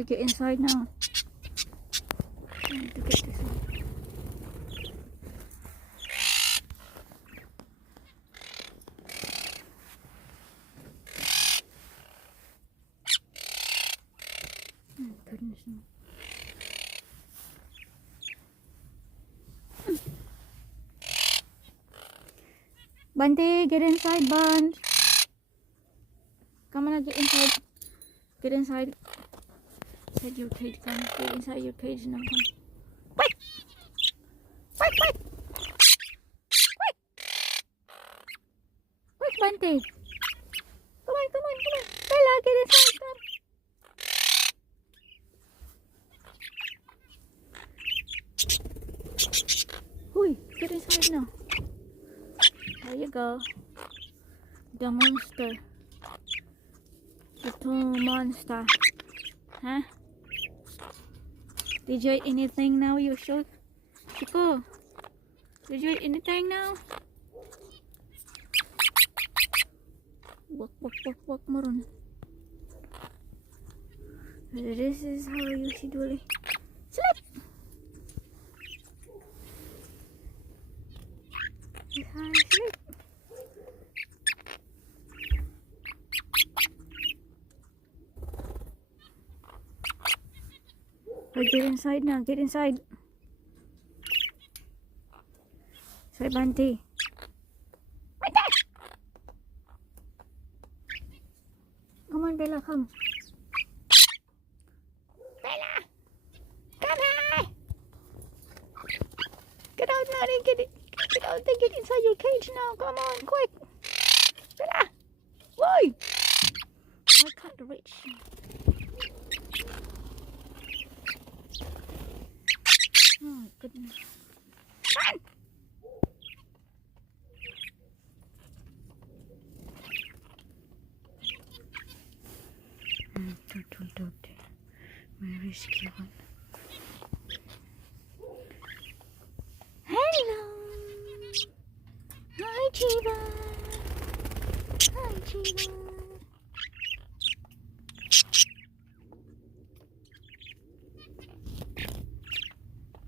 boy, get inside now. I need to get this one. Oh, goodness no. Bunty, get inside, Bun. Come on, get inside. Get inside. Inside your cage, Bun. Get inside your cage now, Bun. Wait! Wait, wait! Wait! Wait, Bunty! Come on, come on, come on. Bella, get inside, come. Hui, get inside now. There you go. The monster. The tall monster. Huh? Did you eat anything now, you shook? Chico, did you eat anything now? Wak marun. This is how you should do it. Sleep! This is how you sleep. Oh, get inside now, get inside. Say Bunty. Right there. Come on, Bella, come. Bella, come here. Get out now and get it. Get out and get inside your cage now. Come on, quick. Bella, why? I can't reach. Oh goodness. Run! Turtle dog there. My rescue one. Hello! Hi Chiba! Hi Chiba!